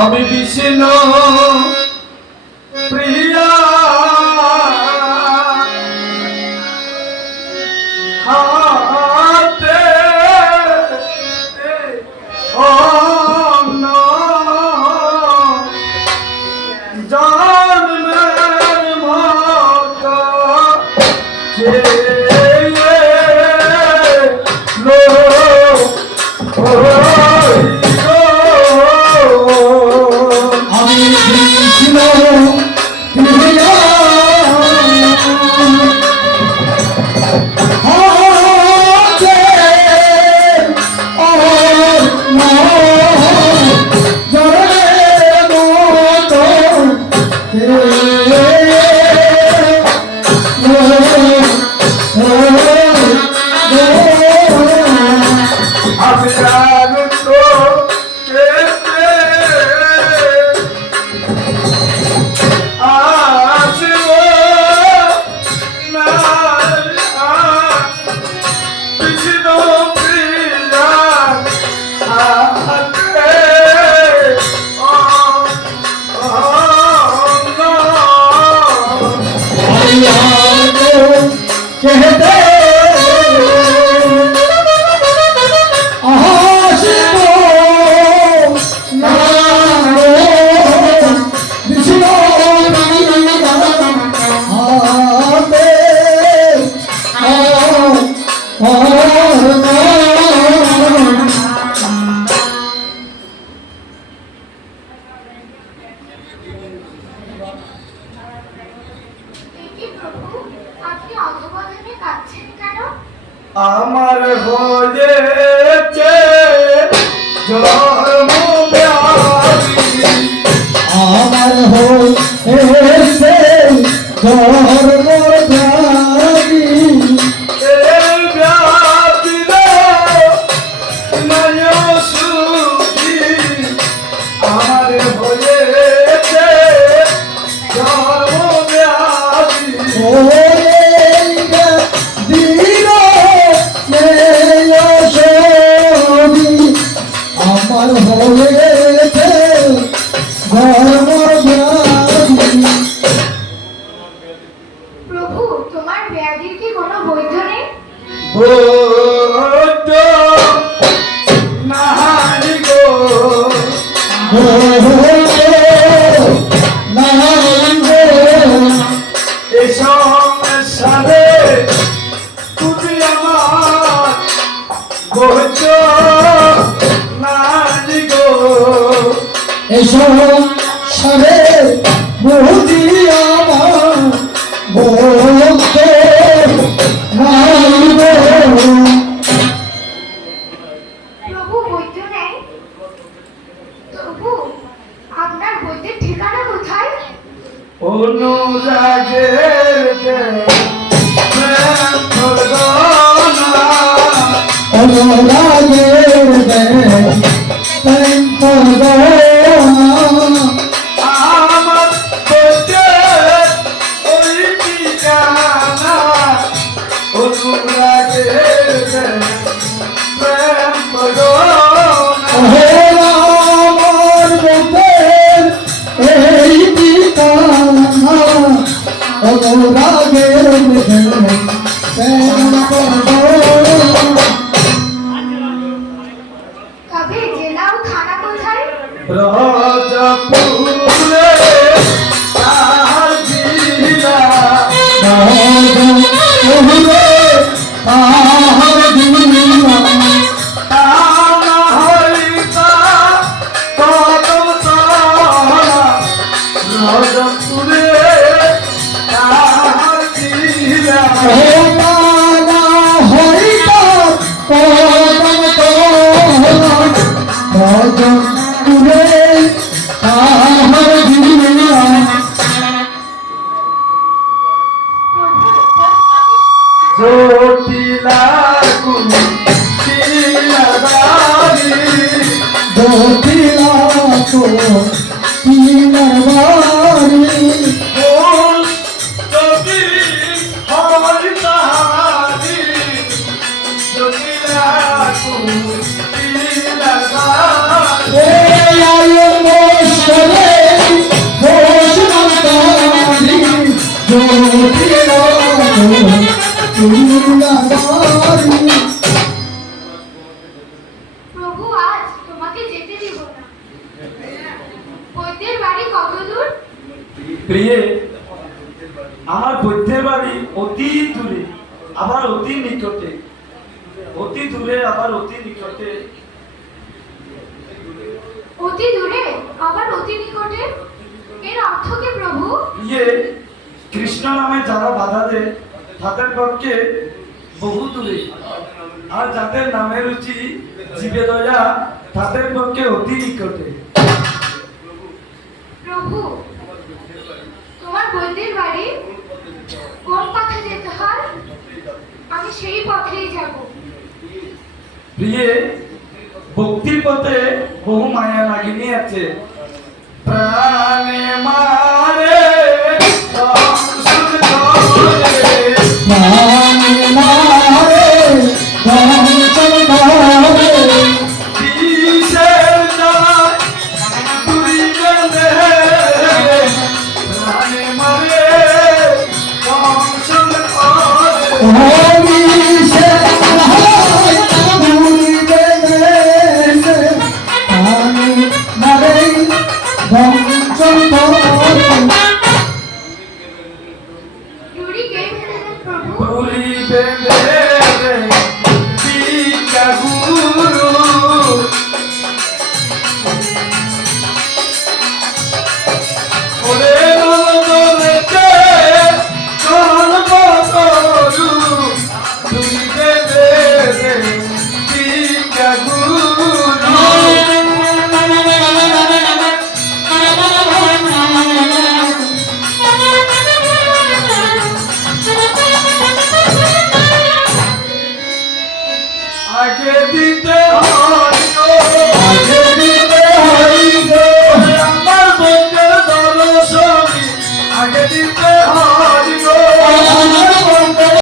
আমি বিষ্ণু প্রিয়া হাতে জন্মের মতো আমার হয়েছে জন্ম ব্যাধি, আমার হয়েছে জন্ম ব্যাধি, এই ব্যাধিরে নয় সুখী। আমার হয়েছে জন্ম ব্যাধি, আমার হয়েছে প্রভু, তোমার ব্যাধির কি কোনো বৈধ নেই? বৈদ্য নাহারি গো, এই সংসারে তুমি আমার বৈদ্য নাহারি গো। এসব সবে বুঝি আমার বলতে প্রভু, বৈদ্য নেই? তবু আপনার বৈদ্যের ঠিকানা কোথায়? ও অনুরাগের প্রেম করবো না অনুরাগের প্রেম করব না। আমার বলতে ওই ঠিকানা অনুরাগের প্রেম করবো না ওহে আমার বুকের এই ঠিকানা অনুরাগের প্রেম করব না। কবে জেলা ও থানা কোথায়? রাজাপুরে তার জিলা তানা হরিতা কদম তারা রাজাপুরে তার জিলা জটিলা কুলি তিলাবাড়ি ফুল যদি হয় তাহারি জটিলা কুলি তিলাবাড়ি প্রভু আজ তোমাকে যেতে দিব না। বৈদ্যের বাড়ি কত দূর? প্রিয়ে আমার বৈদ্যের বাড়ি অতি দূরে আবার অতি নিকটে অতি দূরে আবার অতি নিকটে অতি দূরে আবার অতি নিকটে, এর অর্থ কি প্রভু? প্রিয়ে কৃষ্ণ নামে যারা বাধা দেয় তাদের পক্ষে বহু দূরে আর যাদের নামে রুচি জীবে দয়া তাদের পক্ষে অতি নিকটে প্রভু তোমার বৈদ্যের বাড়ি কোন পথে যেতে হয়? আমি সেই পথেই যাব। প্রিয়ে ভক্তির পথে বহু মায়া লাগিনী আছে প্রাণে মারে সংসার করে। কিসের জ্বালায় পুরিবে দেহে, প্রাণে মারে সংসার করে। রুড়ি কে ফেলেছেন প্রভু? পুরিবে দেহে, ভিক্ষা গুরু। ওরে নন্দনেতে জন্ম তরু, পুরিবে দেহে, ভিক্ষা গুরু। আগে দিতে হয় গো